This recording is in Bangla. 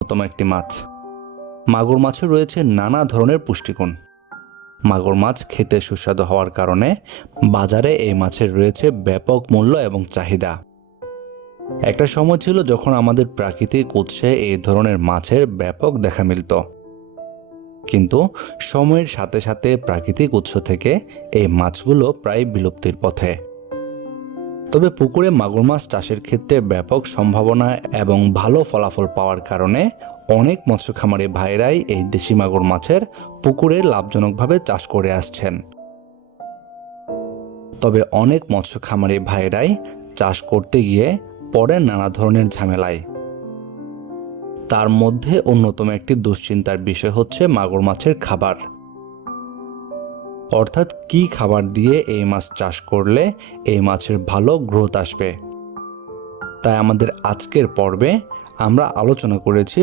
অন্যতম একটি মাছ। মাগুর মাছে রয়েছে নানা ধরনের পুষ্টিগুণ। মাগুর মাছ খেতে সুস্বাদু হওয়ার কারণে বাজারে এই মাছের রয়েছে ব্যাপক মূল্য এবং চাহিদা। একটা সময় ছিল যখন আমাদের প্রাকৃতিক উৎসে এই ধরনের মাছের ব্যাপক দেখা মিলত, কিন্তু সময়ের সাথে সাথে প্রাকৃতিক উৎস থেকে এই মাছগুলো প্রায় বিলুপ্তির পথে। তবে পুকুরে মাগুর মাছ চাষের ক্ষেত্রে ব্যাপক সম্ভাবনা এবং ভালো ফলাফল পাওয়ার কারণে অনেক মৎস্য খামারি ভাইরাই এই দেশি মাগুর মাছের পুকুরে লাভজনকভাবে চাষ করে আসছেন। তবে অনেক মৎস্য খামারি ভাইরাই চাষ করতে গিয়ে পড়েন নানা ধরনের ঝামেলায়। তার মধ্যে অন্যতম একটি দুশ্চিন্তার বিষয় হচ্ছে মাগুর মাছের খাবার, অর্থাৎ কি খাবার দিয়ে এই মাছ চাষ করলে এই মাছের ভালো গ্রোথ আসবে। তাই আমাদের আজকের পর্বে আমরা আলোচনা করেছি